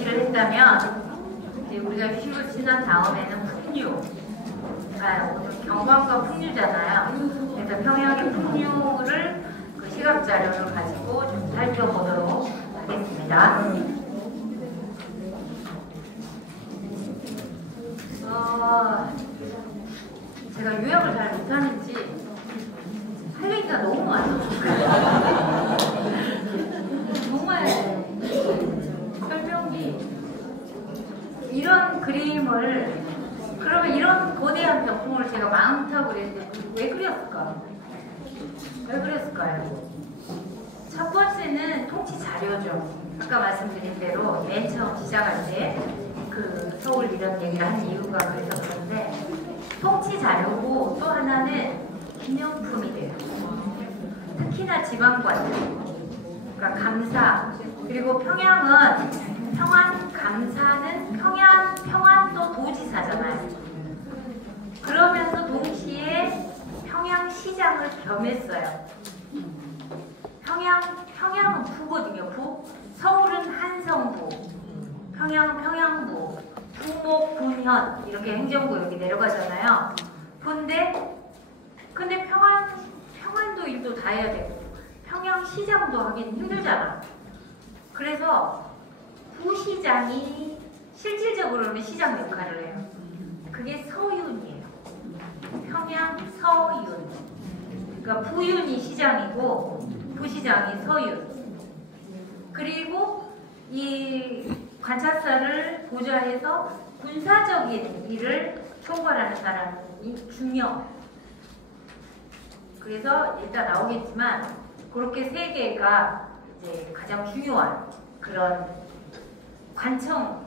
배치를 했다면 이제 우리가 휴식을 지난 다음에는 풍류, 오늘 경관과 풍류잖아요. 그래서 평양의 풍류를 그 시각 자료를 가지고 좀 살펴보도록 하겠습니다. 제가 요약을 잘 못하는지 할 얘기가 너무 많아요. 정말 설명이 이런 그림을 그러면 이런 거대한 병풍을 제가 마음타고 그랬는데 왜 그렸을까? 왜 그랬을까요? 첫 번째는 통치 자료죠. 아까 말씀드린 대로 맨 처음 시작할 때 그 서울 이런 얘기를 한 이유가 그래서 그런데 통치 자료고 또 하나는 기념품이 돼요. 특히나 지방관, 그러니까 감사, 그리고 평양은 평안 감사는 평안도 도지사잖아요. 그러면서 동시에 평양시장을 겸했어요. 평양은 부거든요. 부. 서울은 한성부, 평양부, 부목, 분현 이렇게 행정구 여기 내려가잖아요. 근데 평안도 일도 다 해야 되고 평양시장도 하긴 힘들잖아. 그래서 부시장이 실질적으로는 시장 역할을 해요. 그게 서윤이에요. 평양 서윤. 그러니까 부윤이 시장이고 부시장이 서윤. 그리고 이 관찰사를 보좌해서 군사적인 일을 총괄하는 사람이 중령. 그래서 일단 나오겠지만 그렇게 세 개가 이제 가장 중요한 그런 관청에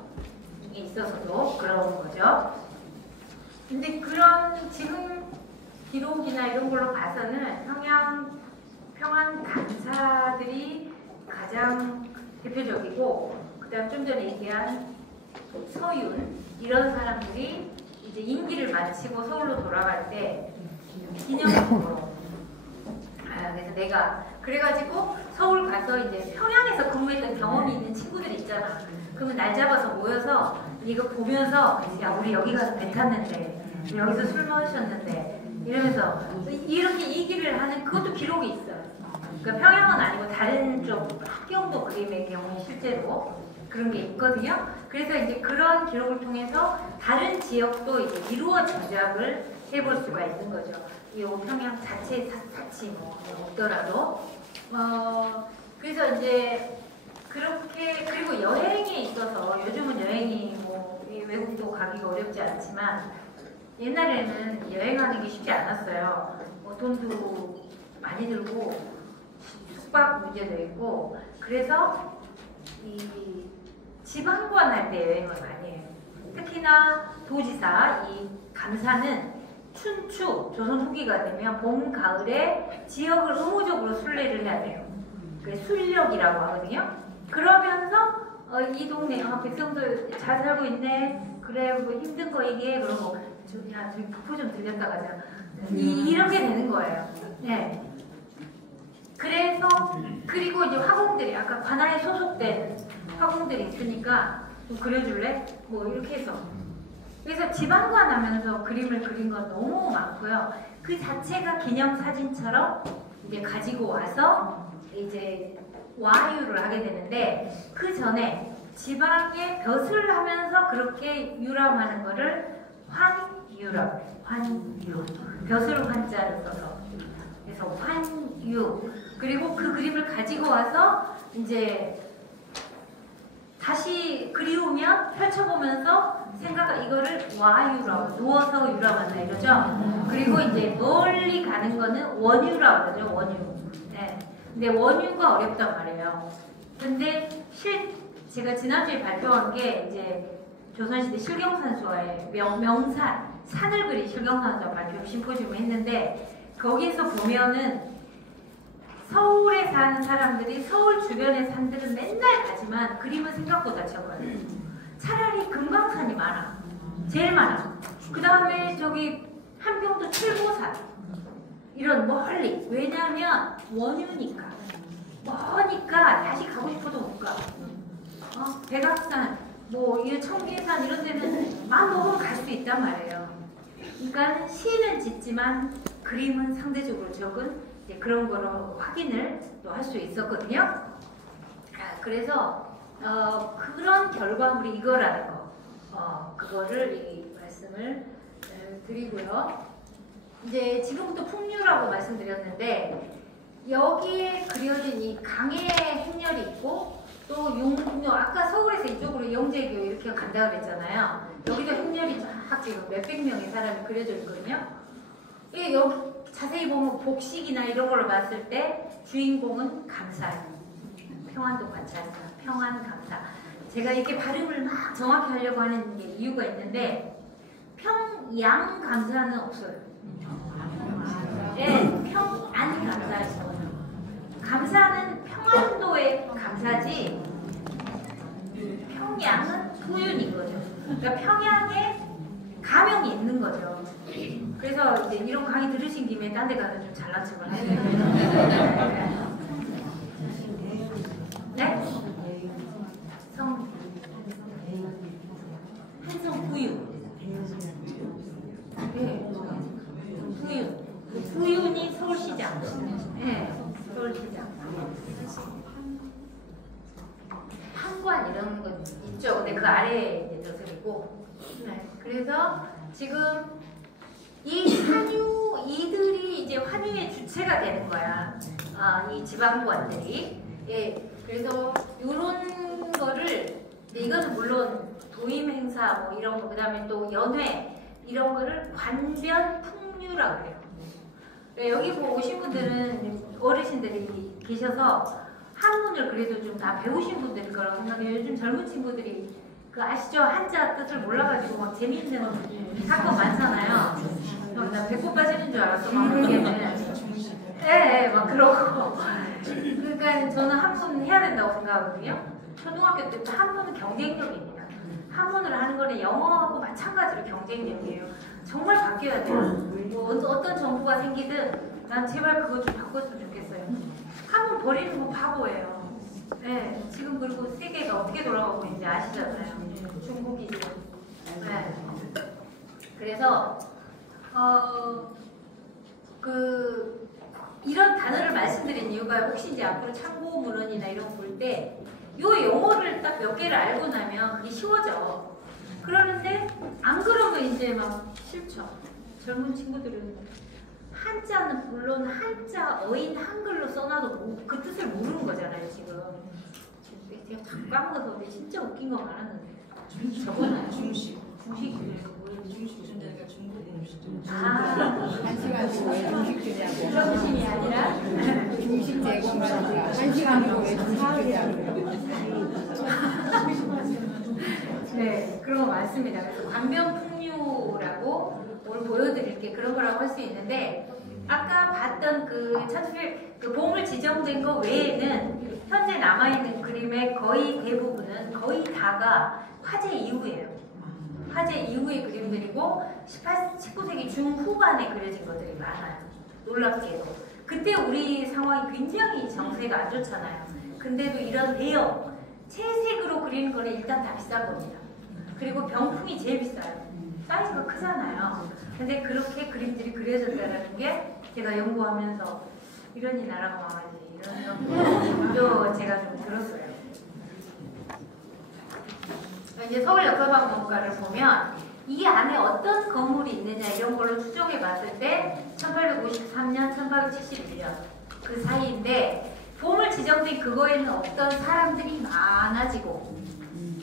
있어서도 그런 거죠. 근데 그런 지금 기록이나 이런 걸로 봐서는 평안 간사들이 가장 대표적이고, 그다음 좀 전에 얘기한 서윤 이런 사람들이 이제 임기를 마치고 서울로 돌아갈 때 기념품으로 그래서 내가 그래가지고 서울 가서 이제 평양에서 근무했던 경험이 있는 친구들이 있잖아. 그러면 날 잡아서 모여서 이거 보면서 야 우리 여기 가서 배 탔는데 여기서 술 마셨는데 이러면서 이렇게 얘기를 하는 그것도 기록이 있어요. 그러니까 평양은 아니고 다른 쪽 합경도 그림의 경우에 실제로 그런 게 있거든요. 그래서 이제 그런 기록을 통해서 다른 지역도 이제 이루어 전작을 해볼 수가 있는 거죠. 이 평양 자체 사치 뭐 없더라도 그래서 이제 그렇게 그리고 여행에 있어서 요즘은 여행이 뭐 외국도 가기가 어렵지 않지만 옛날에는 여행하는 게 쉽지 않았어요. 뭐 돈도 많이 들고 숙박 문제도 있고 그래서 이 지방관 할 때 여행을 많이 해요. 특히나 도지사 이 감사는 춘추 조선 후기가 되면 봄 가을에 지역을 의무적으로 순례를 해야 돼요. 그게 순력이라고 하거든요. 그러면서 이 동네 백성들 잘 살고 있네. 그래 뭐 힘든 거 얘기해. 그러고 야 저기 북부 좀 들렸다 가자. 이렇게 되는 거예요. 네. 그래서 그리고 이제 화공들이 아까 관아에 소속된 화공들이 있으니까 좀 그려줄래? 뭐 이렇게 해서 그래서 지방관 하면서 그림을 그린 건 너무 많고요. 그 자체가 기념사진처럼 이제 가지고 와서 이제 와유를 하게 되는데 그 전에 지방에 벼슬을 하면서 그렇게 유람하는 거를 환유람, 환유, 벼슬 환자를 써서 그래서 환유 그리고 그 그림을 가지고 와서 이제 다시 그리우면 펼쳐보면서 이거를 와유라고 누워서 유람한다 이러죠. 그리고 이제 멀리 가는 거는 원유라고 그러죠. 원유. 네. 근데 원유가 어렵단 말이에요. 근데 제가 지난주에 발표한 게 이제 조선시대 실경산수와의 명산 산을 그린 실경산수와 발표 심포지움을 했는데 거기에서 보면은 서울에 사는 사람들이 서울 주변의 산들은 맨날 가지만 그림은 생각보다 적어요. 차라리 금강산이 많아. 제일 많아. 그 다음에 저기 한평도 칠보산 이런 멀리. 왜냐하면 원유니까. 머니까 다시 가고 싶어도 못 가. 백악산, 뭐 이 청계산 이런 데는 마음 먹으면 갈 수 있단 말이에요. 그러니까 시는 짓지만 그림은 상대적으로 적은 그런 거로 확인을 또 할 수 있었거든요. 그래서 그런 결과물이 이거라는 거, 그거를 이 말씀을 드리고요. 이제 지금부터 풍류라고 말씀드렸는데 여기에 그려진 이 강의 행렬이 있고 또 용료, 아까 서울에서 이쪽으로 영재교 이렇게 간다 그랬잖아요. 여기도 행렬이 쫙 지금 몇백 명의 사람이 그려져 있거든요. 여기 자세히 보면 복식이나 이런 걸로 봤을 때 주인공은 감사예요. 평안도 관찰사, 평안감사. 제가 이렇게 발음을 막 정확히 하려고 하는 게 이유가 있는데 평양감사는 없어요. 네, 평안감사죠. 감사는 평안도의 감사지 평양은 토윤인 거죠. 그러니까 평양에 가명이 있는 거죠. 그래서 이제 이런 강의 들으신 김에 딴 데 가서 좀 잘난 척을 하세요. 네? 한성 부유. 네. 부유. 부윤이 서울시장. 네. 서울시장. 한관 이런 거 있죠. 근데 그 아래에 이제 저들이고. 네. 그래서 지금 이 환유, 이들이 이제 환유의 주체가 되는 거야. 이 지방관들이. 예. 그래서 이런 거를, 이거는 물론 도임 행사 뭐 이런 거, 그 다음에 또 연회 이런 거를 관변풍류라고 해요. 여기 뭐 오신 분들은 어르신들이 계셔서 한문을 그래도 좀 다 배우신 분들일 거라고 생각해요. 요즘 젊은 친구들이 그 아시죠? 한자 뜻을 몰라가지고 막 재밌는 사건 많잖아요. 나 배꼽 빠지는 줄 알았어. 막 그게는. 예, 막 그러고. 그러니까 저는 한문 해야 된다고 생각하거든요. 초등학교 때부터 한문은 경쟁력입니다. 한문을 하는 거는 영어하고 마찬가지로 경쟁력이에요. 정말 바뀌어야 돼요. 뭐 어떤 정부가 생기든 난 제발 그거 좀 바꿨으면 좋겠어요. 한문 버리는 거 바보예요. 네, 지금 그리고 세계가 어떻게 돌아가고 있는지 아시잖아요. 중국이 지금. 네. 그래서 이런 단어를 말씀드린 이유가 혹시 이제 앞으로 참고문헌이나 이런 거 볼 때 요 용어를 딱 몇 개를 알고 나면 그게 쉬워져. 그러는데 안 그러면 이제 막 싫죠. 젊은 친구들은 한자는 물론 한자 어인 한글로 써놔도 그 뜻을 모르는 거잖아요. 지금 제가 자꾸 까먹어서 진짜 웃긴 거 많았는데 저거는 중식 중식주냐가 중국 음식. 정신이 아니라 중식 제공하니까 한 시간이고 왜 중식주냐고. 네, 그런 거 많습니다. 그래서 관변풍류라고 오늘 보여드릴게 그런 거라고 할 수 있는데 아까 봤던 그 보물 지정된 거 외에는 현재 남아있는 그림의 거의 대부분은 거의 다가 화재 이후예요. 화재 이후의 그림들이고 19세기 중후반에 그려진 것들이 많아요. 놀랍게도. 그때 우리 상황이 굉장히 정세가 안 좋잖아요. 근데도 이런 대형 채색으로 그리는 거는 일단 다 비싼 겁니다. 그리고 병풍이 제일 비싸요. 사이즈가 크잖아요. 근데 그렇게 그림들이 그려졌다는 게 제가 연구하면서 이런 나라가 망하지 이런 생각도 제가 좀 들었어요. 이제 서울 역사박물관을 보면 이 안에 어떤 건물이 있느냐 이런 걸로 추정해 봤을 때 1853년, 1871년 그 사이인데 보물 지정된 그거에는 어떤 사람들이 많아지고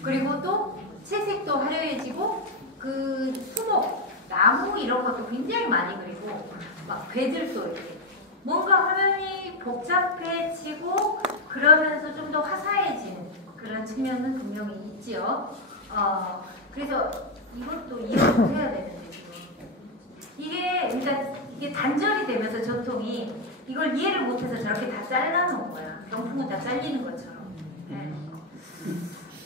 그리고 또 채색도 화려해지고 그 수목, 나무 이런 것도 굉장히 많이 그리고 막 배들도 이렇게 뭔가 화면이 복잡해지고 그러면서 좀 더 화사해지는 그런 측면은 분명히 있지요. 그래서 이것도 이해를 해야 되는데 지금 그러니까 이게 단절이 되면서 전통이 이걸 이해를 못해서 저렇게 다 잘라놓은 거야. 병풍은 다 잘리는 것처럼. 네.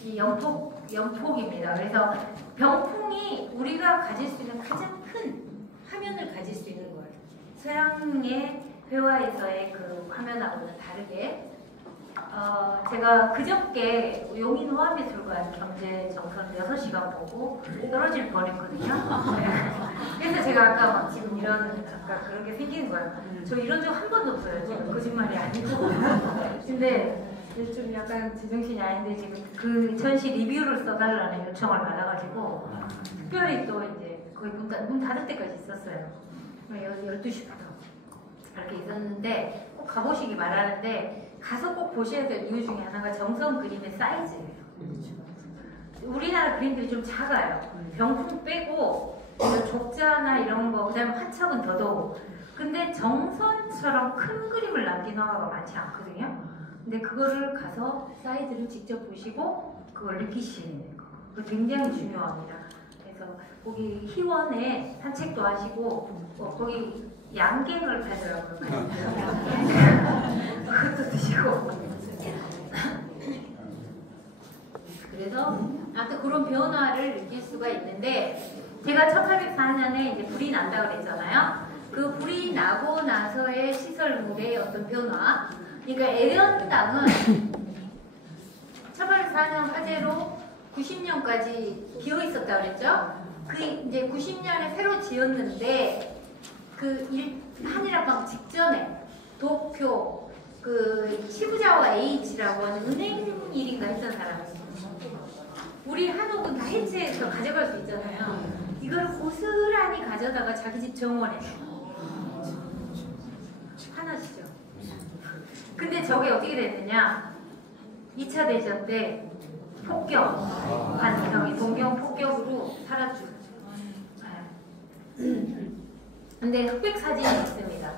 이 연폭입니다. 그래서 병풍이 우리가 가질 수 있는 가장 큰 화면을 가질 수 있는 거예요. 서양의 회화에서의 그 화면하고는 다르게 제가 그저께 용인 호암미술관 경제 정선 6시간 보고 떨어질 뻔했거든요. 그래서 제가 아까 막 지금 이런 아까 그런 게 생기는 거예요. 저 이런 적 한 번도 없어요. 지금 거짓말이 아니고. 근데 좀 약간 제정신이 아닌데 지금 그 전시 리뷰를 써달라는 요청을 받아가지고 특별히 또 이제 거의 문 닫을 때까지 있었어요. 12시부터 이렇게 있었는데 꼭 가보시기 바라는데 가서 꼭 보셔야 될 이유 중에 하나가 정성 그림의 사이즈예요. 우리나라 그림들이 좀 작아요. 병풍 빼고 족자나 이런 거, 그 다음에 화척은 더더욱. 근데 정선처럼 큰 그림을 남긴 화가가 많지 않거든요. 근데 그거를 가서 사이즈를 직접 보시고 그걸 느끼시는 거. 그거 굉장히 중요합니다. 그래서 거기 희원에 산책도 하시고 거기 양갱을 팔더라고요. 그것도 드시고. 그래서 아무튼 그런 변화를 느낄 수가 있는데 제가 1804년에 이제 불이 난다고 그랬잖아요. 그 불이 나고 나서의 시설물의 어떤 변화. 그러니까 애련당은 1804년 화재로 90년까지 비어 있었다고 그랬죠. 그 이제 90년에 새로 지었는데 한일합방 직전에 도쿄 그 시부자와 H라고 하는 은행 일인가 했던 사람이 우리 한옥은 다 해체해서 가져갈 수 있잖아요. 이걸 고스란히 가져다가 자기 집 정원에 화나시죠? 근데 저게 어떻게 됐느냐? 2차 대전 때 폭격, 반경이 동경 폭격으로 살았죠. 근데 흑백 사진이 있습니다.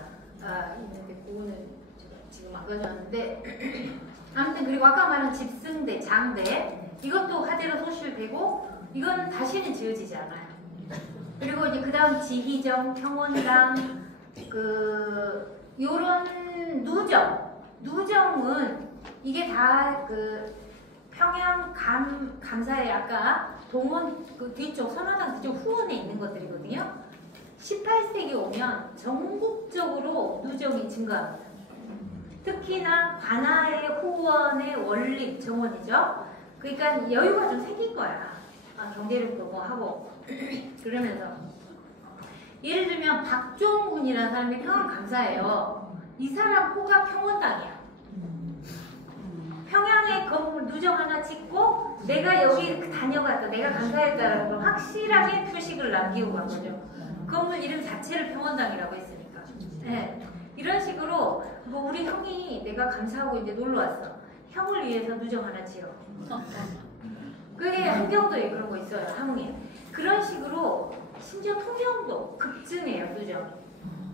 있는데 그거는 제가 지금 안 가져왔는데 아무튼 그리고 아까 말한 집승대, 장대 이것도 화재로 소실되고 이건 다시는 지어지지 않아요. 그리고 이제 그 다음 지희정, 평원당 요런 누정은 이게 다 그 평양 감사의 아까 동원 그 뒤쪽 선화당 뒤쪽 후원에 있는 것들이거든요. 18세기 오면 전국적으로 누정이 증가합니다. 특히나 관아의 후원의 원립 정원이죠. 그러니까 여유가 좀 생긴 거야. 경제력도 뭐 하고 그러면서 예를 들면 박종훈이라는 사람이 평양 감사예요. 이 사람 호가 평원당이야. 평양에 건물 누정 하나 짓고 내가 여기 다녀갔다, 내가 감사했다라는 걸 확실하게 표식을 남기고 간 거죠. 건물 이름 자체를 평원당이라고 했으니까. 네. 이런 식으로 뭐 우리 형이 내가 감사하고 이제 놀러 왔어. 형을 위해서 누정 하나 지어. 그게 한경도에 그런 거 있어요. 항우에. 그런 식으로 심지어 통영도 급증해요. 누정.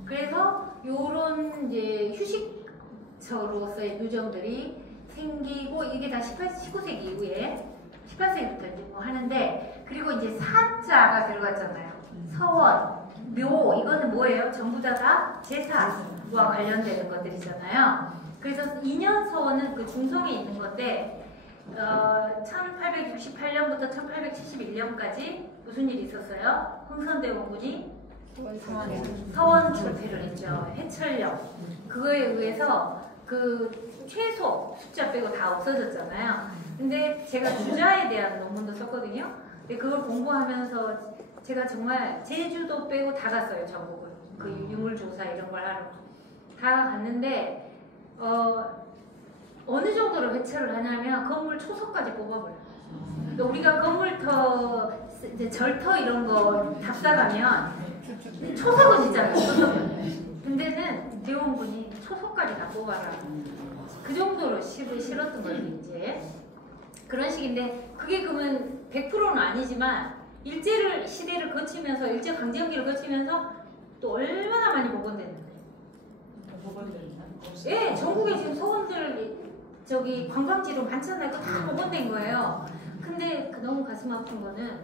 그래서 요런 이제 휴식처로서의 누정들이 생기고 이게 다 19세기 이후에 18세기부터 이제 뭐 하는데 그리고 이제 사자가 들어갔잖아요. 서원, 묘 이거는 뭐예요? 전부 다 제사와 관련되는 것들이잖아요. 그래서 인연서원은 그 중성에 있는 건데 1868년부터 1871년까지 무슨 일이 있었어요? 흥선대원군이 서원 철폐를 했죠. 해철령. 그거에 의해서 그 최소 숫자 빼고 다 없어졌잖아요. 근데 제가 주자에 대한 논문도 썼거든요. 근데 그걸 공부하면서 제가 정말 제주도 빼고 다 갔어요. 전국을. 그 유물조사 이런 걸 하러. 다 갔는데 어느 정도로 회차를 하냐면 건물 초석까지 뽑아버려요. 그러니까 우리가 건물터, 이제 절터 이런 거 답사가면 초석은 있잖아요. 초석은. 근데는 대원군이 초석까지 다 뽑아라. 그 정도로 싫었던 거죠. 이제 그런 식인데 그게 그러면 100%는 아니지만 일제를 시대를 거치면서 일제 강점기를 거치면서 또 얼마나 많이 복원됐는데. 예, 전국에 지금 서원들 저기 관광지로 많잖아요. 그거 다 복원된 거예요. 근데 너무 가슴 아픈 거는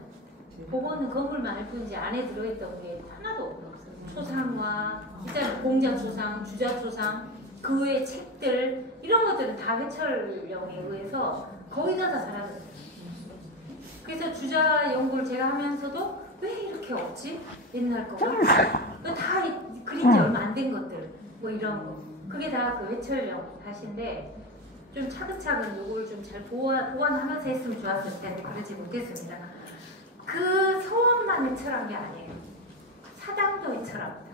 복원은 건물만 할 뿐이지 안에 들어있던 게 하나도 없어요. 초상화, 일단 공자 초상, 주자 초상, 그 외의 책들 이런 것들은 다 회철령에 의해서 거의 다 사라졌어요. 그래서 주자 연구를 제가 하면서도 왜 이렇게 없지? 옛날 거가 다 그린 지 얼마 안 된 것들 뭐 이런 거 그게 다 그 회철령 탓인데 좀 차근차근 이걸 좀 잘 보완하면서 했으면 좋았을 텐데 그러지 못했습니다. 그 서원만 해철한 게 아니에요. 사당도 해철합니다.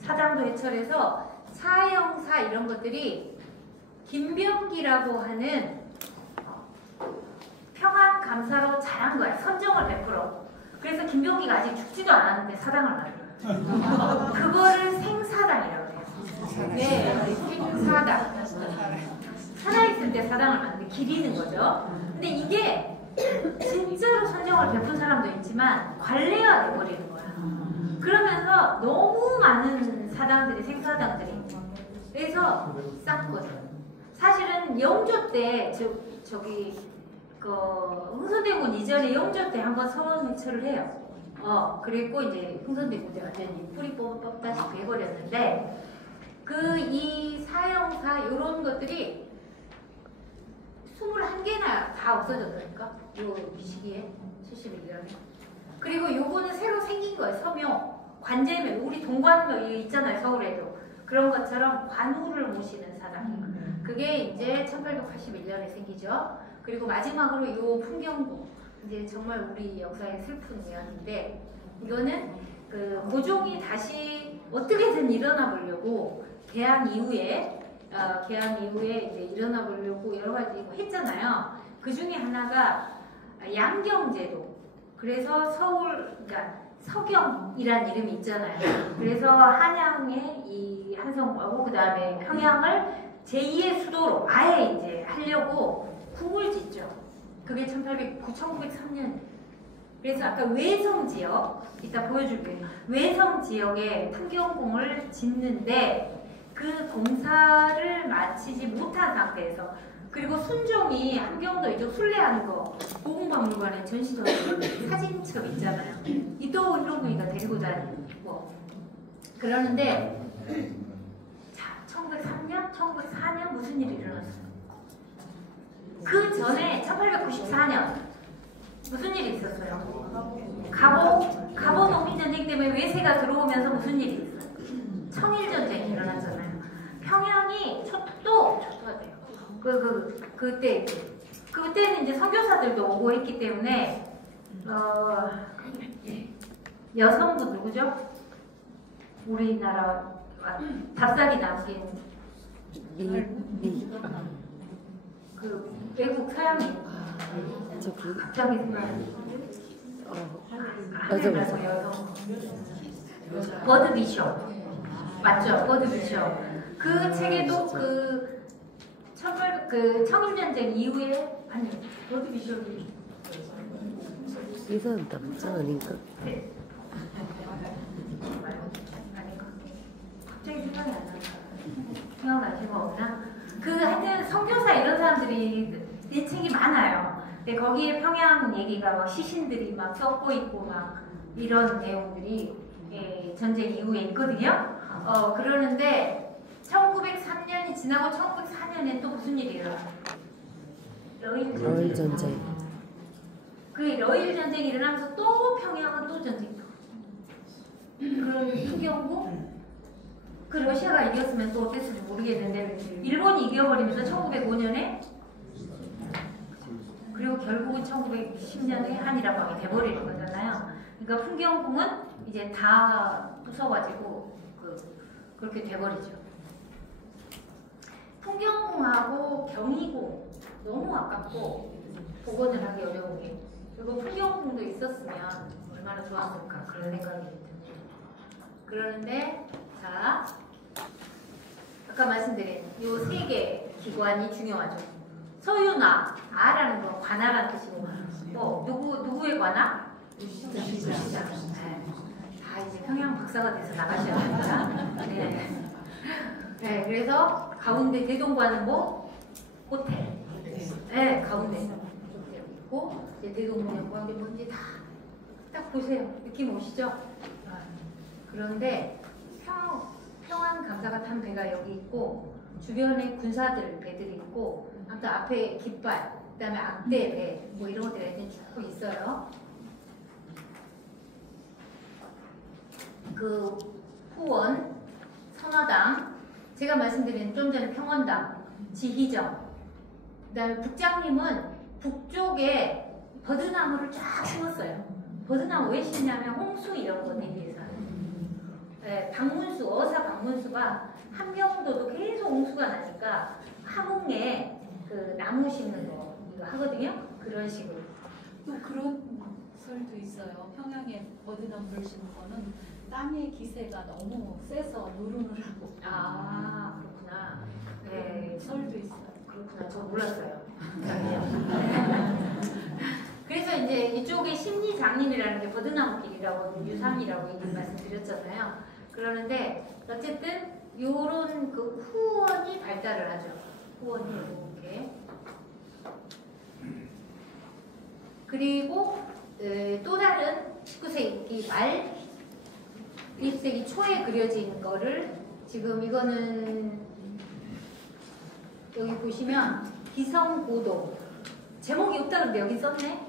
사당도 해철해서 사형사 이런 것들이 김병기라고 하는 평안감사로 잘한 거야. 선정을 100%. 그래서 김병기가 아직 죽지도 않았는데 사당을 만들어요. 그거를 생사당이라고 해요. 네, 생사당. 살아있을 때 사당을 만드는 기리는 거죠. 근데 이게 진짜로 선정을 베푼 사람도 있지만 관례화 돼버리는 거야. 그러면서 너무 많은 사당들이 생사당들이 그래서 쌌거든. 사실은 영조 때 저기 흥선대군 이전에 영조 때 한번 서원 해체를 해요. 그리고 이제 흥선대군 때 완전히 뿌리 뽑다시피 해버렸는데 이 사형사 요런 것들이 21개나 다 없어졌다니까? 요 시기에 71년에. 그리고 요거는 새로 생긴 거예요. 서묘, 관제묘. 우리 동관묘 있잖아요. 서울에도. 그런 것처럼 관우를 모시는 사당. 그게 이제 1881년에 생기죠. 그리고 마지막으로 요 풍경궁. 이제 정말 우리 역사의 슬픈 이야기인데 이거는 그 고종이 다시 어떻게든 일어나 보려고 개항 이후에 이제 일어나 보려고 여러 가지 했잖아요. 그 중에 하나가 양경제도. 그래서 그러니까 서경이란 이름이 있잖아요. 그래서 한양의 이 한성하고 그 다음에 평양을 제2의 수도로 아예 이제 하려고 궁을 짓죠. 그게 1903년. 그래서 아까 외성 지역, 이따 보여줄게요. 외성 지역에 풍경궁을 짓는데 그 공사를 마치지 못한 상태에서 그리고 순종이 함경도 이쪽 순례하는 거 고궁박물관에 전시되는 사진첩 있잖아요. 이도 이러고니까 데리고 다니고 그러는데 자 1904년 무슨 일이 일어났어요? 그 전에 1894년 무슨 일이 있었어요? 갑오 농민전쟁 때문에 외세가 들어오면서 무슨 일이 있어요? 청일전쟁이 일어났잖아요. 평양이 초토화돼요. 그때는 이제 선교사들도 오고 했기 때문에 여성분 누구죠? 우리나라 답사기 남긴 그 외국 서양인 갑자기 하늘나서 여성 버드 비숍 맞죠? 버드 비숍 그 책에도 청일전쟁 이후에 아니요 버드 비숍이 이건 남자 아닌가? 네. 아닌가? 갑자기 생각이 안 난다. 생각나신 거 없나? 하여튼 선교사 이런 사람들이 내 책이 많아요. 근데 거기에 평양 얘기가 막 시신들이 막 썩고 있고 막 이런 내용들이 전쟁 이후에 있거든요. 그러는데 1903년이 지나고 1904년에 또 무슨 일이 일어나요? 러일 전쟁. 그 러일 전쟁이 일어나면서 또 평양은 또 전쟁. 그런 풍경고 그 러시아가 이겼으면 또 어땠을지 모르겠는데 일본이 이겨버리면서 1905년에 그리고 결국은 1910년에 한일합방이 돼버리는 거잖아요. 그러니까 풍경궁은 이제 다 부숴가지고 그렇게 돼버리죠. 풍경궁하고 경희궁 너무 아깝고 복원을 하기 어려운 게 그리고 풍경궁도 있었으면 얼마나 좋았을까 그런 생각이 듭니다. 그러는데 자 아까 말씀드린 요 세 개 기관이 중요하죠. 서유나 아라는 건 관아라는 뜻이고 뭐 누구의 관아? 유시장. 다 이제 평양 박사가 돼서 나가셔야 됩니다. 네, 그래서 가운데 대동관은 뭐 호텔. 네, 가운데 호텔 있고 이제 대동문양관 게 뭔지 딱 보세요. 느낌 오시죠? 그런데 평안 감사가 탄 배가 여기 있고 주변에 군사들 배들이 있고 아무튼 앞에 깃발 그다음에 악대 배 뭐 이런 것들이 쭉 있어요. 그 후원, 선화당 제가 말씀드린 좀 전에 평원당, 지희정 그다음에 국장님은 북쪽에 버드나무를 쫙 심었어요. 버드나무 왜 심냐면 홍수 이런 거 대비해서. 네, 방문수, 어사 방문수가 한경도도 계속 홍수가 나니까 하몽에 그 나무 심는 거 이거 하거든요. 그런 식으로. 또 그런 설도 있어요. 평양에 버드나무를 심은 거는 땅의 기세가 너무 세서 노르노르하고. 아 그렇구나. 네, 설도 있어요. 그렇구나. 저 몰랐어요. 그래서 이제 이쪽에 심리장님이라는 게 버드나무길이라고 유산이라고 이렇게 말씀드렸잖아요. 그러는데 어쨌든 요런 그 후원이 발달을 하죠. 후원이 이렇게. 그리고 또 다른 19세기 말 20세기 초에 그려진 거를 지금 이거는 여기 보시면 기성고도 제목이 없다 그런데 여기 썼네.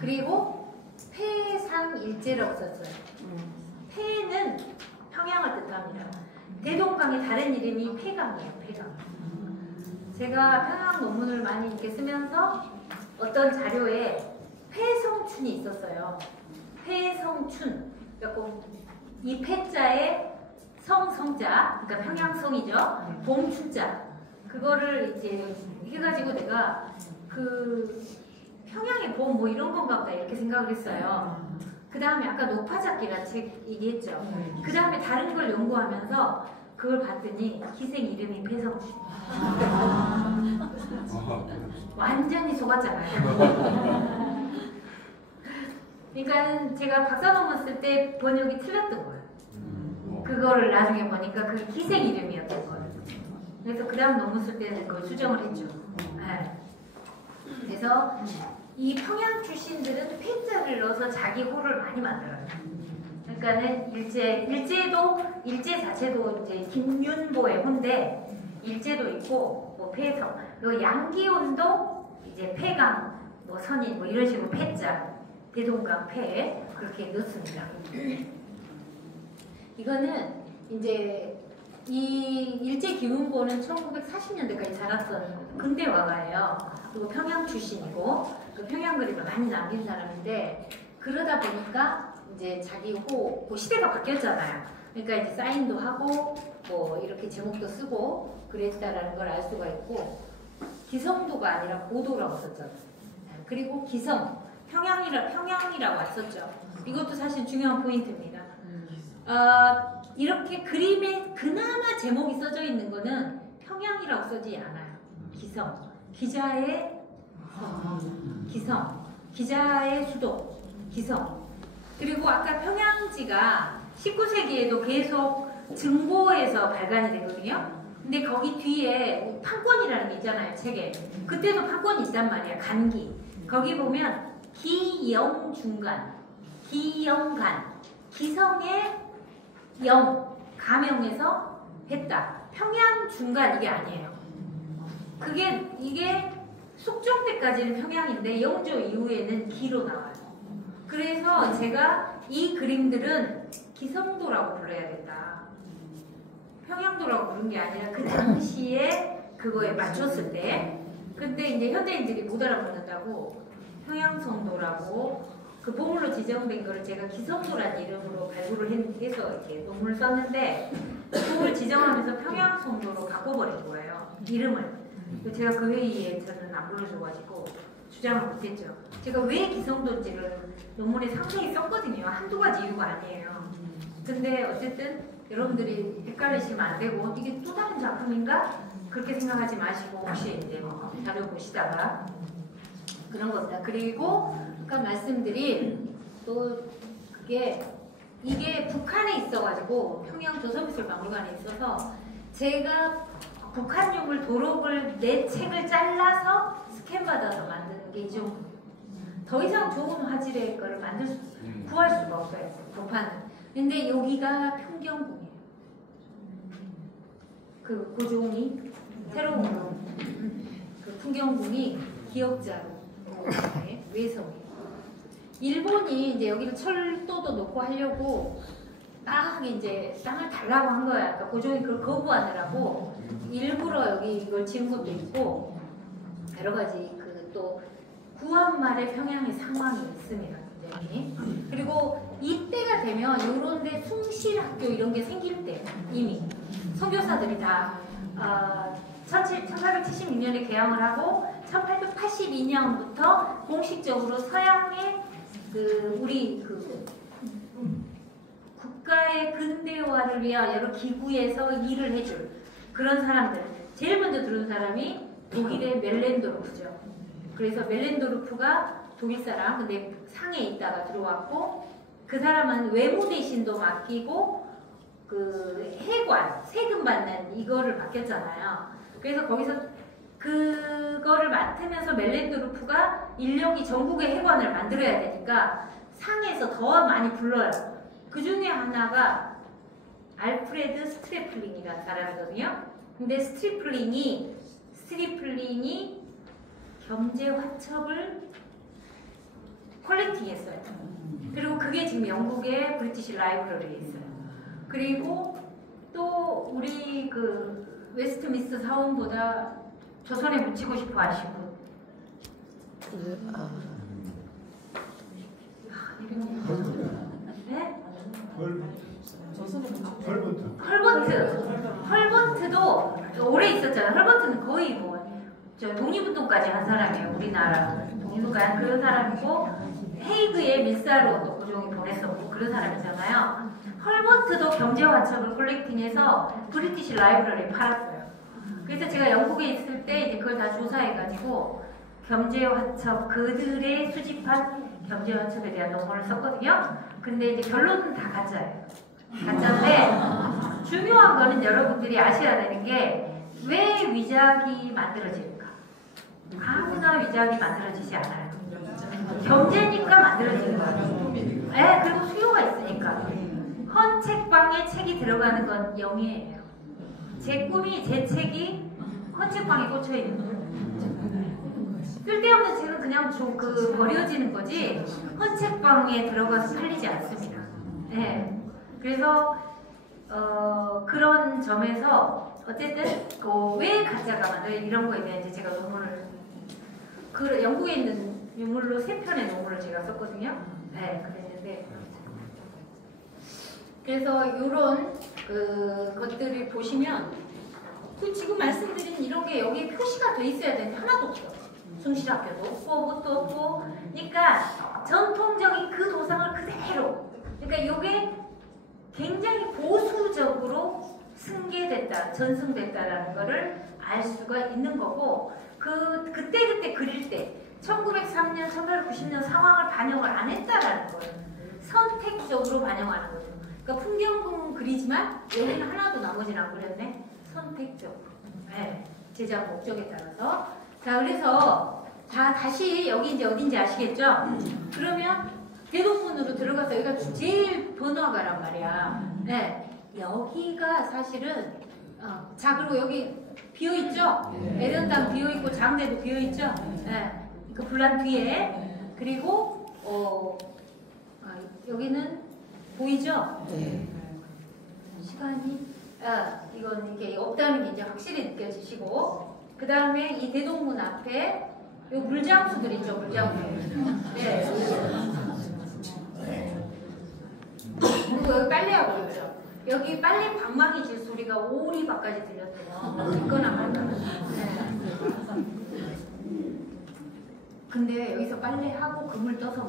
그리고 폐상일제라고 썼어요. 폐는 평양을 뜻합니다. 대동강의 다른 이름이 폐강이에요. 폐강. 제가 평양 논문을 많이 이렇게 쓰면서 어떤 자료에 폐성춘이 있었어요. 폐성춘. 그래서 이 폐자에 성자, 그러니까 평양성이죠. 봄춘자. 그거를 이제 해가지고 내가 그 평양의 봄 뭐 이런 건가 보다 이렇게 생각을 했어요. 그 다음에 아까 노파잡기라는 책 얘기했죠. 그 다음에 다른 걸 연구하면서 그걸 봤더니 기생 이름이 배성춘. 완전히 속았잖아요. 그러니까 제가 박사 논문 쓸 때 번역이 틀렸던 거예요. 그거를 나중에 보니까 그게 기생 이름이었던 거예요. 그래서 그 다음 논문 쓸 때는 그걸 수정을 했죠. 네. 그래서 이 평양 출신들은 폐자를 넣어서 자기 호를 많이 만들어요. 그러니까는 일제 자체도 이제 김윤보의 호인데 일제도 있고 뭐 폐성, 그리고 양기온도 이제 폐강, 뭐 선인 뭐 이런 식으로 폐자, 대동강 폐 그렇게 넣습니다. 이거는 이제 이 일제 기운보는 1940년대까지 살았던 근대 화가예요. 그리고 평양 출신이고 그 평양 그림을 많이 남긴 사람인데 그러다 보니까 이제 자기 호 시대가 바뀌었잖아요. 그러니까 이제 사인도 하고 뭐 이렇게 제목도 쓰고 그랬다라는 걸 알 수가 있고 기성도가 아니라 고도라고 썼잖아요. 그리고 기성 평양이라고 안 썼죠. 이것도 사실 중요한 포인트입니다. 이렇게 그림에 그나마 제목이 써져 있는 거는 평양이라고 써지 않아요. 기성, 기자의 기성, 기자의 수도, 기성. 그리고 아까 평양지가 19세기에도 계속 증보에서 발간이 되거든요. 근데 거기 뒤에 판권이라는 게 있잖아요, 책에. 그때도 판권이 있단 말이야, 간기. 거기 보면 기영중간, 기영간, 기성의 영, 가명에서 했다. 평양중간 이게 아니에요. 이게 숙종 때까지는 평양인데 영조 이후에는 기로 나와요. 그래서 제가 이 그림들은 기성도라고 불러야겠다. 평양도라고 부른 게 아니라 그 당시에 그거에 맞췄을 때 근데 이제 현대인들이 못 알아듣는다고 평양성도라고 그 보물로 지정된 거를 제가 기성도란 이름으로 발굴을 해서 이렇게 논문을 썼는데 그걸 지정하면서 평양성도로 바꿔버린 거예요. 이름을. 제가 그 회의에 저는 안 불러줘가지고 주장을 못했죠. 제가 왜 기성도인지를 논문에 상세히 썼거든요. 한두 가지 이유가 아니에요. 근데 어쨌든 여러분들이 헷갈리시면 안 되고 이게 또 다른 작품인가? 그렇게 생각하지 마시고 혹시 이제 뭐 자료 보시다가 그런 겁니다. 그리고 아까 말씀드린 또 이게 북한에 있어가지고 평양 조선미술박물관에 있어서 제가 북한용을 도록을 내 책을 잘라서 스캔 받아서 만드는 게 좀 더 이상 좋은 화질의 거를 구할 수가 없어요. 북한은. 근데 여기가 평경궁이에요. 그 고종이 새로운 그 풍경궁이 기역자로 외성이에요. 일본이 이제 여기를 철도도 놓고 하려고 딱 이제 땅을 달라고 한 거야. 그러니까 고종이 그걸 거부하느라고 일부러 여기 이걸 지은 것도 있고 여러 가지 그 또 구한말의 평양의 상황이 있습니다. 굉장히. 그리고 이때가 되면 이런데 숭실학교 이런 게 생길 때 이미 선교사들이 다 1876년에 개항을 하고 1882년부터 공식적으로 서양의 그 우리 그 국가의 근대화를 위한 여러 기구에서 일을 해줄 그런 사람들. 제일 먼저 들어온 사람이 독일의 멜렌도르프죠. 그래서 멜렌도르프가 독일 사람, 근데 상해 있다가 들어왔고, 그 사람은 외무 대신도 맡기고, 그 해관, 세금 받는 이거를 맡겼잖아요. 그래서 거기서 그거를 맡으면서 멜렌도르프가 인력이 전국의 해관을 만들어야 되니까 상해에서 더 많이 불러요. 그 중에 하나가 알프레드 스트레플링이라는 사람이거든요. 근데 스트리플링이 겸재화첩을 컬렉팅했어요. 그리고 그게 지금 영국의 브리티시 라이브러리에 있어요. 그리고 또 우리 그 웨스트민스터 사원보다 조선에 묻히고 싶어 하신 분. 네? 헐버트도 오래 있었잖아요. 헐버트는 거의 뭐 저 독립운동까지 한 사람이에요. 우리나라 독립운동까지 그런 사람이고 헤이그에 밀사로 또 고종이 보냈었고 그런 사람이잖아요. 헐버트도 경제화첩을 컬렉팅해서 브리티시 라이브러리에 팔았어요. 그래서 제가 영국에 있을 때 이제 그걸 다 조사해가지고 경제화첩 그들의 수집한 경제화첩에 대한 논문을 썼거든요. 근데 이제 결론은 다 가짜예요. 가짜인데 중요한 거는 여러분들이 아셔야 되는 게 왜 위작이 만들어질까? 아무나 위작이 만들어지지 않아요. 경제니까 만들어지는 거예요. 네, 그리고 수요가 있으니까. 헌 책방에 책이 들어가는 건 영예예요. 제 꿈이 제 책이 헌 책방에 꽂혀 있는 거예요. 쓸데없는 책은 그냥 그 버려지는 거지 헌 책방에 들어가서 팔리지 않습니다. 네. 그래서 그런 점에서 어쨌든 왜 가짜가 만들어 이런 거에 대한 이제 제가 논문을 그 영국에 있는 유물로 3편의 논문을 제가 썼거든요. 네, 그랬는데 그래서 이런 그 것들을 보시면 그 지금 말씀드린 이런 게 여기에 표시가 돼 있어야 되는데 하나도 없어요. 숭실학교도 없고 뭣도 없고 그러니까 전통적인 그 도상을 그대로 그러니까 이게 굉장히 보수적으로 승계됐다, 전승됐다라는 거를 알 수가 있는 거고 그때 그릴 때 1903년, 1890년 상황을 반영을 안 했다라는 거예요. 선택적으로 반영하는 거죠. 그러니까 풍경은 그리지만 여기는 하나도 나머지는 안 그렸네. 선택적으로. 네, 제작 목적에 따라서. 자, 그래서 다시 여기 이제 어딘지 아시겠죠? 그러면 대동문으로 들어가서 여기가 제일 번화가란 말이야. 네. 여기가 사실은 자 그리고 여기 비어있죠? 에덴당 비어있고 장대도 비어있죠? 네. 그 불란 뒤에 그리고 여기는 보이죠? 네. 시간이 이건 이게 없다는 게 이제 확실히 느껴지시고 그 다음에 이 대동문 앞에 요 물장수들 있죠? 물장수. 네. 그리고 여기 빨래하고 있죠? 여기 빨래 방망이 질 소리가 오리밖까지 들렸대요. 있거나 말거나. 네. 근데 여기서 빨래하고 그물 떠서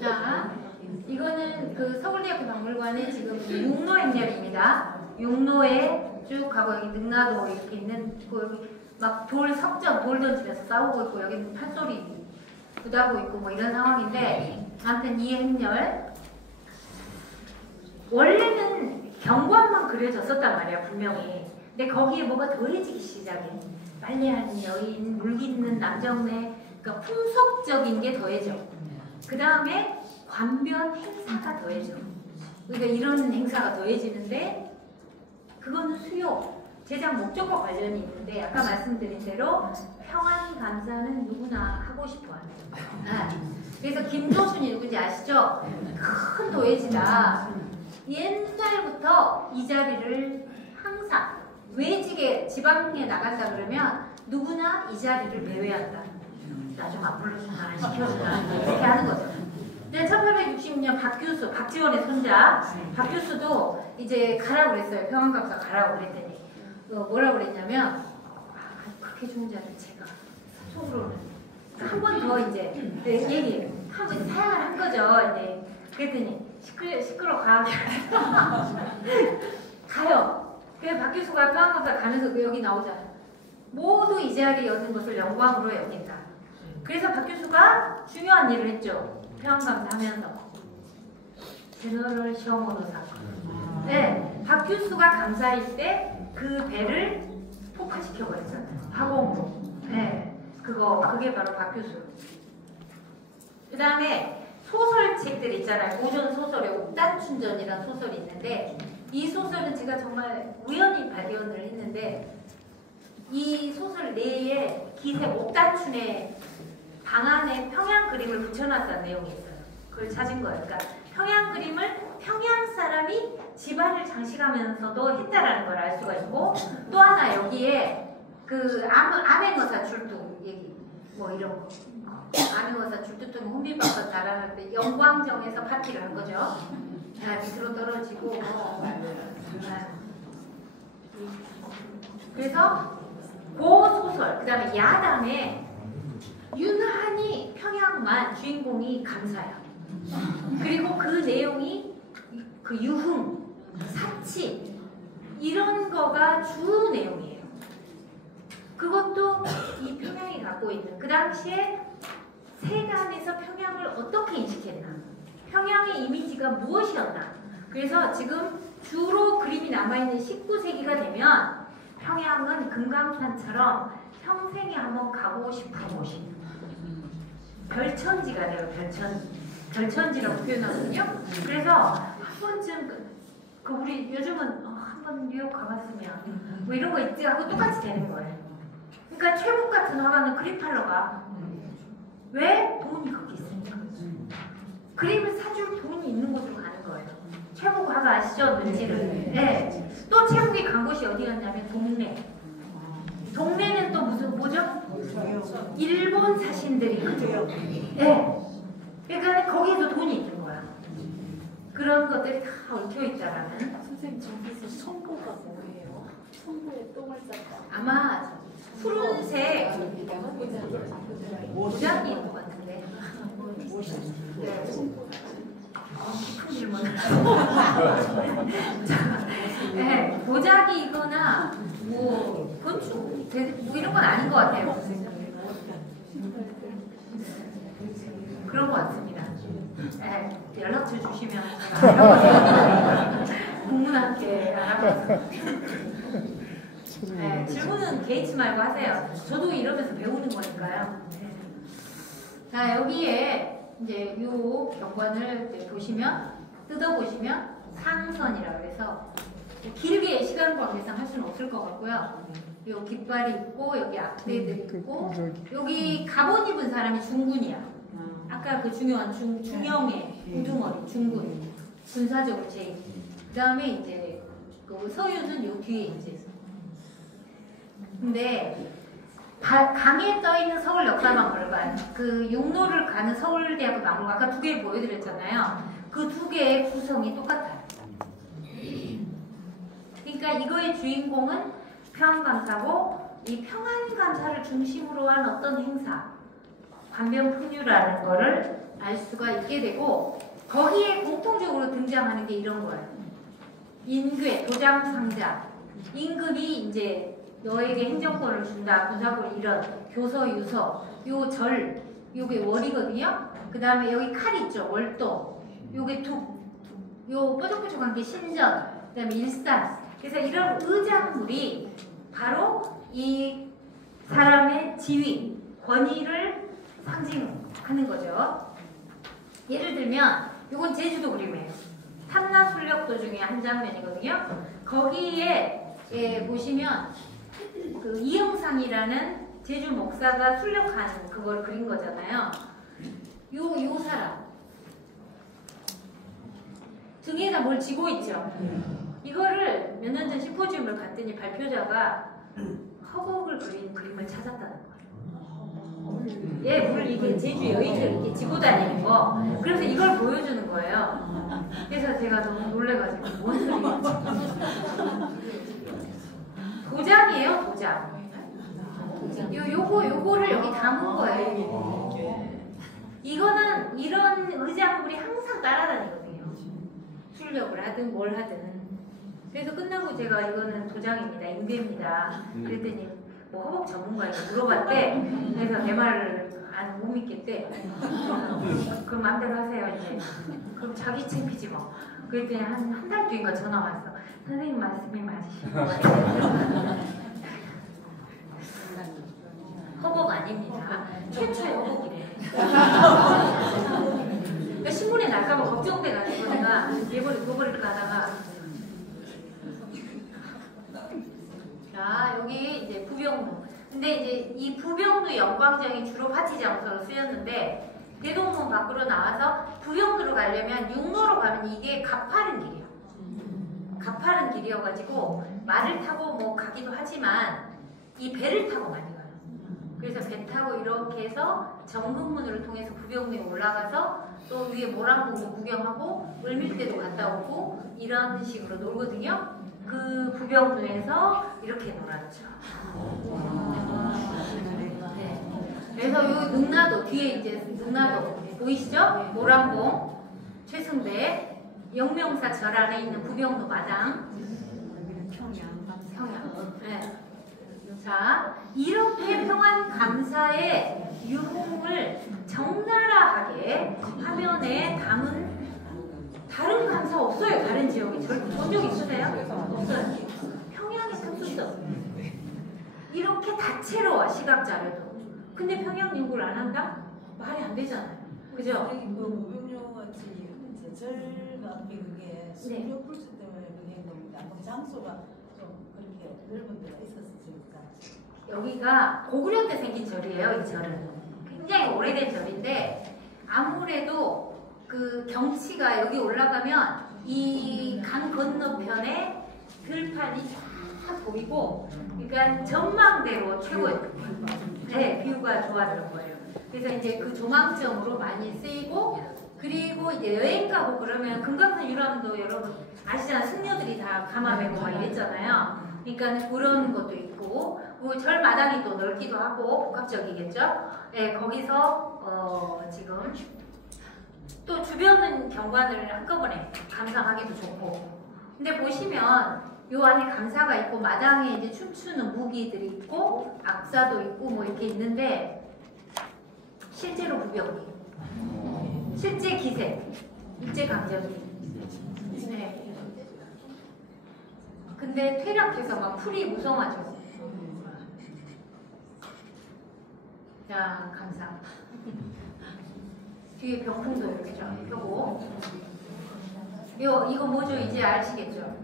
자, 이거는 그 서울대학교 박물관의 지금 육로 행렬입니다. 육로에 쭉 가고 여기 능라도 이렇게 있는 여기 막 돌 석전 돌 던지면서 싸우고 있고 여기는 판소리 부다고 있고 뭐 이런 상황인데 아무튼 이 행렬 원래는 경관만 그려졌었단 말이야 분명히. 근데 거기에 뭐가 더해지기 시작해. 빨래하는 여인, 물 깃는 남정네, 그러니까 풍속적인 게 더해져. 그 다음에 관변 행사가 더해져. 그러니까 이런 행사가 더해지는데 그거는 수요. 제작 목적과 관련이 있는데 아까 말씀드린 대로 평안 감사는 누구나 하고 싶어하는. 그래서 김조순이 누군지 아시죠? 큰 도예지다. 옛날부터 이 자리를 항상 외직에 지방에 나간다 그러면 누구나 이 자리를 배회한다. 나 좀 안 불러주나 안 시켜주나 이렇게 하는 거죠. 근데 1860년 박규수, 박지원의 손자 박규수도 이제 가라고 그랬어요. 평안감사 가라고 그랬더니 뭐라고 그랬냐면 그렇게 좋은 자를 제가 속으로는 한 번 더 이제 얘기 한번 사양을 한 거죠. 이제 그랬더니 시끄러 가 가요. 그래서 박규수가 평안감사 가면서 여기 나오잖아요. 모두 이 자리에 얻는 것을 영광으로 여긴다. 그래서 박규수가 중요한 일을 했죠. 평안감사 하면서 제너럴 시어머니 사건. 네, 박규수가 감사할 때 그 배를 폭파시켜 버렸잖아요. 화공으로. 네, 그게 바로 박규수. 그 다음에 소설책들 있잖아요. 고전 소설에 옥단춘전이라는 소설이 있는데 이 소설은 제가 정말 우연히 발견을 했는데 이 소설 내에 기세 옥단춘의 방 안에 평양 그림을 붙여놨다는 내용이 있어요. 그걸 찾은 거예요. 그러니까 평양 그림을 평양 사람이 집안을 장식하면서도 했다라는 걸 알 수가 있고 또 하나 여기에 그 암행어사 출두 얘기 뭐 이런 거 암행어사 출두통이 혼비박사 자랑할 때 영광정에서 파티를 한 거죠. 밑으로 떨어지고 그래서 그 소설 그 다음에 야담에 유난히 평양만 주인공이 감사해요. 그리고 그 내용이 그 유흥, 사치 이런 거가 주 내용이에요. 그것도 이 평양이 갖고 있는 그 당시에 세간에서 평양을 어떻게 인식했나 평양의 이미지가 무엇이었나 그래서 지금 주로 그림이 남아있는 19세기가 되면 평양은 금강산처럼 평생에 한번 가보고 싶은 곳이 별천지가 돼요. 별천지라고 표현하거든요. 그래서 한 번쯤 우리 요즘은 한번 뉴욕 가봤으면 뭐 이런 거 있지 하고 똑같이 되는 거예요. 그러니까 최북 같은 화가는 그림 팔러 가. 왜? 돈이 거기 있으니까. 그림을 사줄 돈이 있는 곳으로 가는 거예요. 최북 화가 아시죠? 눈치를. 네. 또 최북이 간 곳이 어디였냐면 동네. 동네는 또 뭐죠? 일본 사신들이 가죠. 네. 그러니까 거기에도 돈이 있는 거야. 그런 것들이 다 얽혀 있다라는. 선생님 저기서 선보가 뭐예요? 선보에 똥을 쌌다. 아마 푸른색 모자기인 것 같은데. 네. 깊은 질문을. 네, 모자기이거나 뭐 건축 뭐 이런 건 아닌 것 같아요. 그런 것 같습니다. 네, 연락처 주시면 국문학계 알아봐서. 네, 질문은 개의치 말고 하세요. 저도 이러면서 배우는 거니까요. 자, 여기에 이제 요 경관을 보시면 뜯어보시면 상선이라고 해서 길게 시간 관계상 할 수는 없을 것 같고요. 요 깃발이 있고 여기 앞대들이 있고 여기 갑옷 입은 사람이 중군이야. 아까 그 중요한 중형의 우두머리 중군 군사적으로 제일. 그 다음에 이제 그 서유는 요 뒤에 이제. 근데 강에 떠 있는 서울 역사박물관, 그 용로를 가는 서울대학교 박물관 아까 두 개 보여드렸잖아요. 그 두 개의 구성이 똑같아요. 그러니까 이거의 주인공은 평안감사고 이 평안감사를 중심으로 한 어떤 행사, 관변풍류라는 거를 알 수가 있게 되고 거기에 공통적으로 등장하는 게 이런 거예요. 인괴, 도장상자, 임금이 이제 너에게 행정권을 준다, 군사권 이런 교서, 유서, 요 절, 요게 월이거든요. 그 다음에 여기 칼 있죠, 월도, 요게 툭, 요 뾰족뾰족한 게 신전, 그 다음에 일산. 그래서 이런 의장물이 바로 이 사람의 지위, 권위를 상징하는 거죠. 예를 들면 요건 제주도 그림이에요. 탐라술력도 중에 한 장면이거든요. 거기에 보시면 그 이영상이라는 제주 목사가 술력한 그걸 그린 거잖아요. 요 사람 등에다 뭘 지고 있죠. 이거를 몇 년 전 심포지움을 갔더니 발표자가 허벅을 그린 그림을 찾았다는 거예요. 예, 물 이게 제주 여의도를 이렇게 지고 다니는 거. 그래서 이걸 보여주는 거예요. 그래서 제가 너무 놀래가지고 뭔 소리야? 도장이에요, 도장. 요거를 여기 담은 거예요. 이거는 이런 의장물이 항상 따라다니거든요. 출력을 하든 뭘 하든. 그래서 끝나고 제가 이거는 도장입니다, 인쇄입니다. 그랬더니 뭐 허벅 전문가에게 물어봤대. 그래서 내 말을 못 믿겠대. 그럼 마음대로 하세요 이제. 그럼 자기 챙피지 뭐. 그랬더니 한 달 뒤인가 전화 왔어. 선생님 말씀이 맞으시고. 허벅 아닙니다. 최초의 허벅이래. 신문에 날까봐 걱정돼가지고 내가 얘버리 그버릴까 하다가. 자, 여기 이제 부병루. 근데 이제 이 부병루 영광정이 주로 파티 장소로 쓰였는데 대동문 밖으로 나와서 부병루로 가려면 육로로 가면 이게 가파른 길이에요. 가파른 길이어가지고 말을 타고 뭐 가기도 하지만 이 배를 타고 많이 가요. 그래서 배 타고 이렇게 해서 정흥문으로 통해서 부병루에 올라가서 또 위에 모란봉도 구경하고 을밀대도 갔다 오고 이런 식으로 놀거든요. 그 부병루에서 이렇게 놀았죠. 네. 그래서 요 능라도 뒤에 이제 능라도 보이시죠? 모란봉, 최승배, 영명사 절 안에 있는 부병루 마당, 평양. 네. 자, 이렇게 평안 감사의 유흥을 적나라하게 화면에 담은 다른 감사 없어요. 다른 지역에 본 적 있으세요? 없어요. 평양이 탑순서 이렇게 다채로워 시각 자료도. 근데 평양 연구를 안 한다? 말이 안 되잖아요. 그죠? 무병료같이 제철가 그게 수료 불수 때문에 그게 겁니다. 장소가 좀 그렇게 넓은 데가 있었으니까. 여기가 고구려 때 생긴 절이에요. 이 절은 굉장히 오래된 절인데 아무래도 그 경치가 여기 올라가면 이 강 건너편에 들판이 쫙 보이고, 그러니까 전망대로 최고였던 거예요. 네, 뷰가 좋았던 거예요. 그래서 이제 그 조망점으로 많이 쓰이고, 그리고 이제 여행 가고 그러면 금강산 유람도 여러분 아시잖아요. 승려들이 다 가마매고 막 이랬잖아요. 그러니까 그런 것도 있고, 절 마당이 또 넓기도 하고 복합적이겠죠. 네, 거기서 지금 또 주변은 경관을 한꺼번에 감상하기도 좋고. 근데 보시면 요 안에 감사가 있고 마당에 이제 춤추는 무기들이 있고 악사도 있고 뭐 이렇게 있는데 실제로 부병이, 실제 기세, 일제강점기. 네. 근데 퇴락해서 막 풀이 무성하죠. 자, 감사. 뒤에 병풍도 이렇게 쫙 펴고. 이거 뭐죠? 이제 아시겠죠?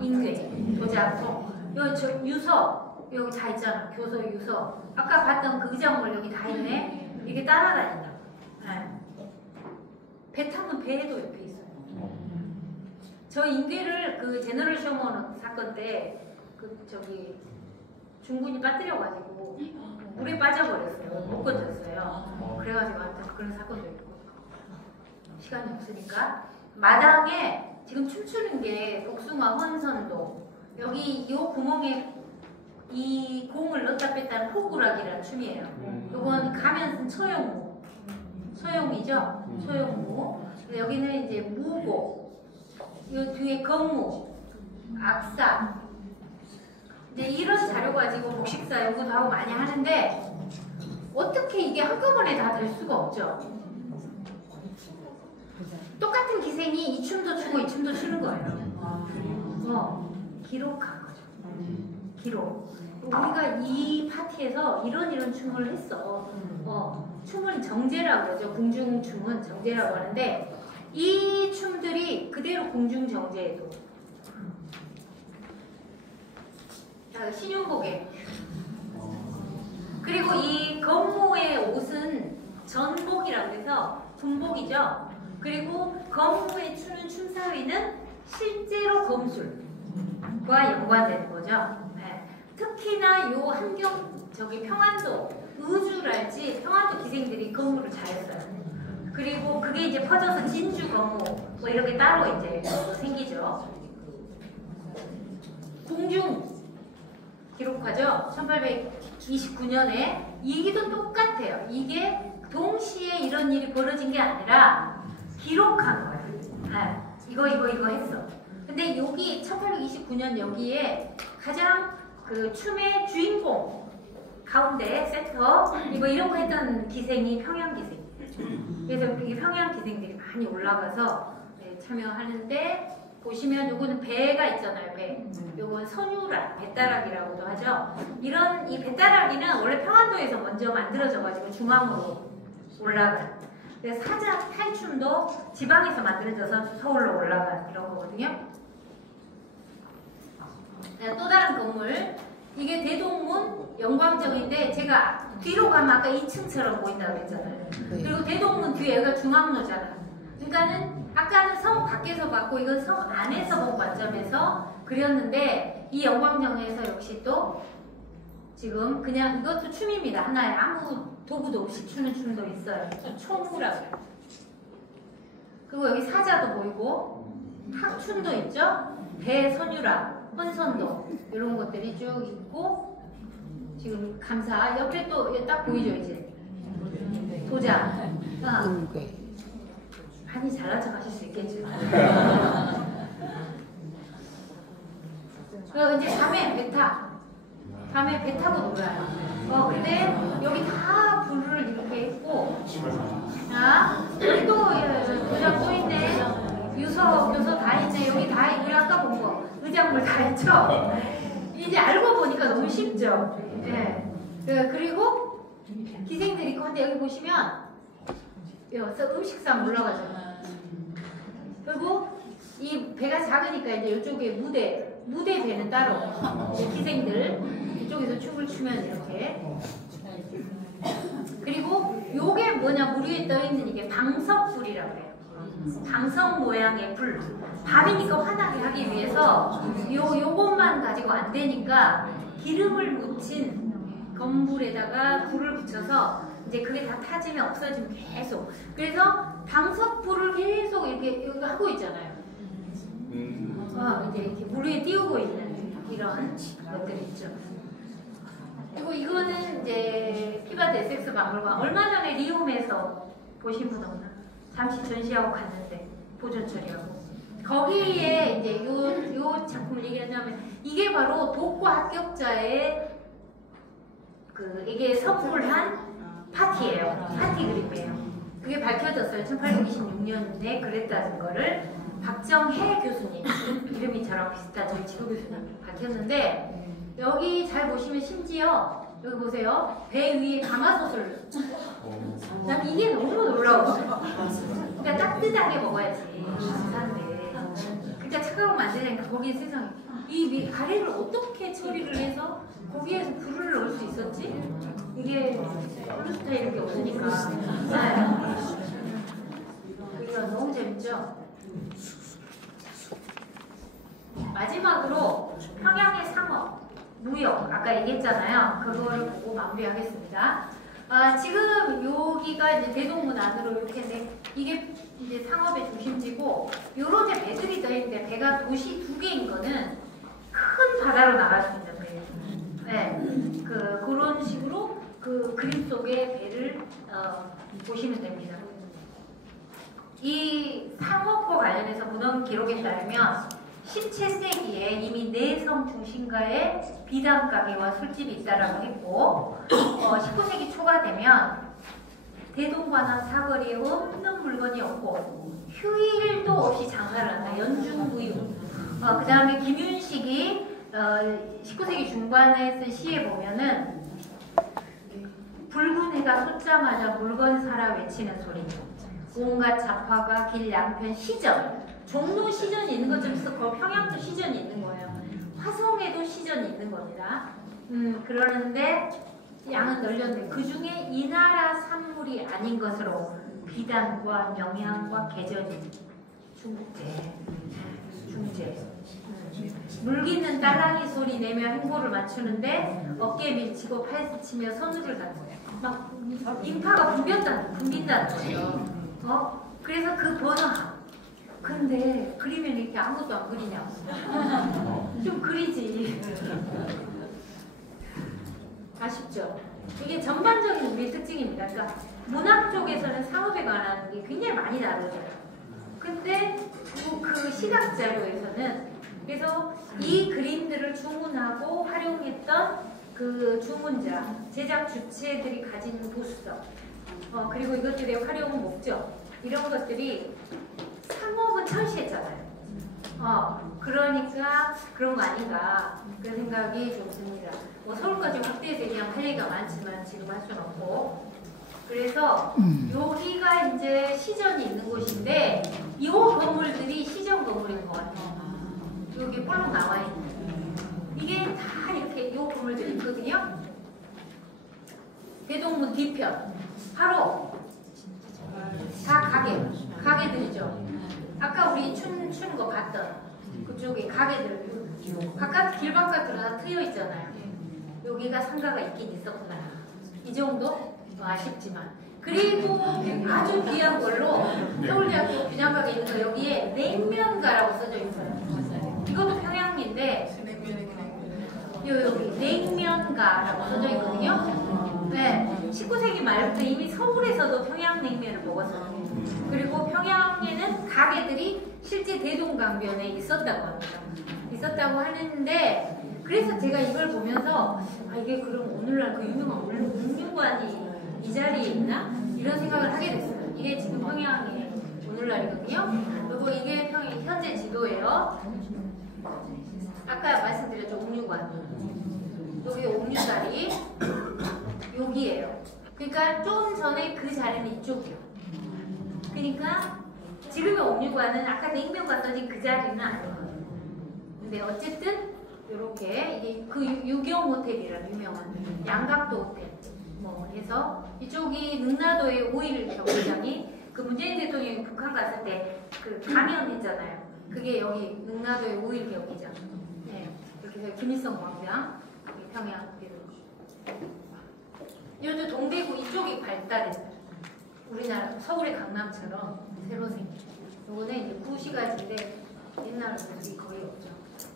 인쇄, 도자품. 저 유서 여기 다 있잖아. 교서, 유서. 아까 봤던 그 의장물 여기 다 있네. 이게 따라다닌다. 네. 배 타면 배에도 옆에 있어요. 저 인쇄를 그 제너럴 쇼먼 사건 때 그 저기 중군이 빠뜨려가지고 물에 빠져버렸어요. 못 건졌어요. 그래가지고 하여튼 그런 사건도 있고. 시간이 없으니까. 마당에 지금 춤추는 게 복숭아 헌선도. 여기 요 구멍에 이 공을 넣었다 뺐다는 포구락이라는 춤이에요. 요건 가면 처용무. 처용이죠? 처용무. 여기는 이제 무고. 요 뒤에 건무. 악사. 이제 이런 자료 가지고 복식사 연구도 하고 많이 하는데 어떻게 이게 한꺼번에 다 될 수가 없죠. 똑같은 기생이 이 춤도 추고 이 춤도 추는 거예요. 기록한 거죠. 기록. 우리가 이 파티에서 이런 춤을 했어. 춤은 정제라고 그러죠. 궁중춤은 정제라고 하는데 이 춤들이 그대로 궁중정제에도. 자, 신윤복에. 그리고 이 건모의 옷은 전복이라고 해서 군복이죠. 그리고 검무에 추는 춤사위는 실제로 검술과 연관되는 거죠. 네. 특히나 요 저기 평안도 의주랄지 평안도 기생들이 검무를 잘했어요. 그리고 그게 이제 퍼져서 진주 검무 뭐 이렇게 따로 이제 생기죠. 궁중 기록하죠. 1829년에 얘기도 똑같아요. 이게 동시에 이런 일이 벌어진 게 아니라 기록한 거예요. 네. 이거 했어. 근데 여기 1829년 여기에 가장 그 춤의 주인공 가운데 센터 이런 거 했던 기생이 평양기생. 그래서 이게 평양기생들이 많이 올라가서 네, 참여하는데 보시면 요거는 배가 있잖아요. 배. 요건 선유라, 배따라기라고도 하죠. 이런 이 배따라기는 원래 평안도에서 먼저 만들어져가지고 중앙으로 올라간. 그래서 사자 탈춤도 지방에서 만들어져서 서울로 올라간 이런 거거든요. 또 다른 건물. 이게 대동문 영광정인데 제가 뒤로 가면 아까 2층처럼 보인다고 그랬잖아요. 그리고 대동문 뒤에 여기가 중앙로잖아. 그러니까는 아까는 성 밖에서 봤고 이건 성 안에서 본 관점에서 그렸는데 이 영광정에서 역시 또 지금 그냥 이것도 춤입니다. 하나에 아무 도구도 없이 추는 춤도 있어요. 총무라고 해요. 그리고 여기 사자도 보이고 학춘도 있죠. 배선유라, 혼선도 이런 것들이 쭉 있고 지금 감사 옆에 또 딱 보이죠 이제 도장. 많이 잘난 척 하실 수 있겠죠. 그리고 이제 밤에 배 타고 놀아요. 근데 여기 다 불을 이렇게 했고, 여기 또 도장 또 있네. 유서, 교서 다 있네. 여기 다 있네. 아까 본 거. 의장물 다 있죠? 이제 알고 보니까 너무 쉽죠? 네. 그리고 기생들이 있고, 근데 여기 보시면 음식상 올라가죠. 그리고 이 배가 작으니까 이제 이쪽에 무대 배는 따로 기생들 이쪽에서 춤을 추면 이렇게. 그리고 요게 뭐냐, 물 위에 떠있는 이게 방석불이라고 해요. 방석 모양의 불. 밤이니까 환하게 하기 위해서 요것만 가지고 안 되니까 기름을 묻힌 건불에다가 불을 붙여서 이제 그게 다 타지면 없어지면 계속. 그래서 방석불을 계속 이렇게 하고 있잖아요. 이제 이렇게 물 위에 띄우고 있는 이런 것들이 있죠. 그리고 이거는 이제 피바드 에섹스 박물관. 얼마 전에 리움에서 보신 분 없나? 잠시 전시하고 갔는데 보존 처리하고. 거기에 이제 요 작품을 얘기하자면 이게 바로 독과 합격자의 이게 선물한 파티예요. 파티 그림이에요. 그게 밝혀졌어요. 1826년에 그랬다는 거를 박정혜 교수님, 이름이 저랑 비슷한 저희 지도 교수님 밝혔는데, 여기 잘 보시면 심지어 여기 보세요. 배 위에 가마솥을. 난 이게 너무 놀라웠어요. 그러니까 따뜻하게 먹어야지. 비싼데. 그러니까 차가우면 안 되니까 거기에 세상에 이 가래를 어떻게 처리를 해서 거기에서 불을 넣을 수 있었지? 이게 플루스타 이런 게 없으니까. 네. 이거 너무 재밌죠? 마지막으로 평양의 상업, 무역, 아까 얘기했잖아요. 그거를 보고 마무리하겠습니다. 지금 여기가 이제 대동문 안으로 이렇게 했는데 이게 이제 상업의 중심지고 요런 데 배들이 더 있는데 배가 도시 2개인 거는 큰 바다로 나갈 수 있는 배예요. 네, 그런 식으로 그 그림 속의 배를 보시면 됩니다. 이 상업과 관련해서 문헌 기록에 따르면 17세기에 이미 내성 중심가에 비단 가게와 술집이 있다라고 했고 19세기 초가 되면 대동관원 사거리에 없는 물건이 없고 휴일도 없이 장사를 한다. 연중무휴. 그 다음에 김윤식이 19세기 중반에 쓴 시에 보면은 붉은 해가 솟자마자 물건 사라 외치는 소리, 온갖 잡화가 길 양편 시전, 종로 시전이 있는 것처럼 거기 평양도 시전이 있는 거예요. 화성에도 시전이 있는 겁니다. 그러는데 양은 널렸는데 그 중에 이 나라 산물이 아닌 것으로 비단과 명향과 계절이 중국제, 중제. 물기는 딸랑이 소리 내며 행보를 맞추는데 어깨 밀치고 팔 스치며 선수를 닫고 막 인파가 붐빈다는 거죠. 그래서 그 번화. 근데 그리면 이렇게 아무것도 안 그리냐고. 좀 그리지. 아쉽죠? 이게 전반적인 우리의 특징입니다. 그러니까 문학 쪽에서는 상업에 관한 게 굉장히 많이 다루죠. 근데 그 시각 자료에서는 그래서 이 그림들을 주문하고 활용했던 그 주문자, 제작 주체들이 가진 보수성, 그리고 이것들의 활용 목적 이런 것들이 상업은 철시했잖아요. 그러니까 그런 거 아닌가 그런 생각이 좀 듭니다. 뭐 서울까지 확대해서 얘기하면 할 얘기가 많지만 지금 할 수는 없고. 그래서 여기가 이제 시전이 있는 곳인데 이 건물들이 시전 건물인 것 같아요. 여기 볼록 나와 있는 이게 다 이렇게 이 건물들이 있거든요. 대동문 뒤편 바로 다 가게들이죠. 아까 우리 춤추는 거 봤던 그쪽에 가게들 바깥 길 바깥으로 다 트여 있잖아요. 여기가 상가가 있긴 있었구나. 이 정도? 아쉽지만. 그리고 아주 귀한 걸로 서울대학교 분양가게 있는 거 여기에 냉면가라고 써져 있어요. 이것도 평양인데 여기 냉면가라고 써져 있거든요. 네, 19세기 말부터 이미 서울에서도 평양냉면을 먹었어요. 그리고 평양에는 가게들이 실제 대동강변에 있었다고 합니다. 있었다고 하는데 그래서 제가 이걸 보면서 이게 그럼 오늘날 그 유명한 옥류관이 이 자리에 있나? 이런 생각을 하게 됐어요. 이게 지금 평양의 오늘날이거든요. 그리고 이게 현재 지도예요. 아까 말씀드렸죠. 옥류관. 여기 옥류다리. 여기에요. 그러니까 좀 전에 그 자리는 이쪽이에요. 그러니까 지금의 옥류관은 아까 냉면과 써진 그 자리는 아니거든요. 근데 어쨌든 이렇게 이게 그 유경 호텔이라 유명한 양각도 호텔 뭐 해서 이쪽이 능라도의 5.1 경기장이 그 문재인 대통령이 북한 갔을 때 그 감염했잖아요. 그게 여기 능라도의 5.1 경기장. 네, 이렇게 해서 김일성 광장, 평양 요즘 동대구 이쪽이 발달했어요. 우리나라 서울의 강남처럼 새로 생긴. 요거는 이제 구시가지인데 옛날 모습이 거의 없죠.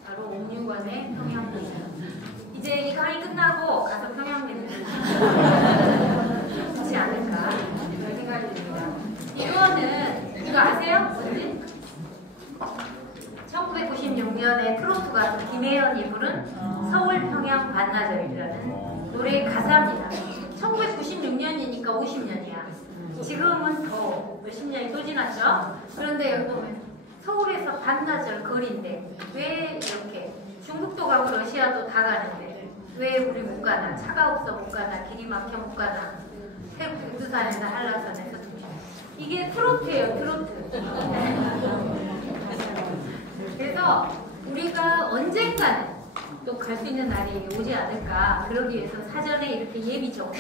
바로 옥류관의 평양냉면. 이제 이 강의 끝나고 가서 평양냉면 좋지 않을까 그런 생각이 듭니다. 이거는 이거 아세요? 뭐지? 1996년에 트로트 가수 김혜연이 부른 서울 평양 반나절이라는 노래의 가사입니다. 1996년이니까 50년이야. 지금은 더 몇십 년이 또 지났죠? 그런데 여기 보면 서울에서 반나절 거리인데 왜 이렇게 중국도 가고 러시아도 다 가는데 왜 우리 못 가나? 차가 없어 못 가나? 길이 막혀 못 가나? 태국 백두산에서 한라산에서 이게 트로트예요. 트로트. 그래서 우리가 언젠가는 또 갈 수 있는 날이 오지 않을까. 그러기 위해서 사전에 이렇게 예비 정보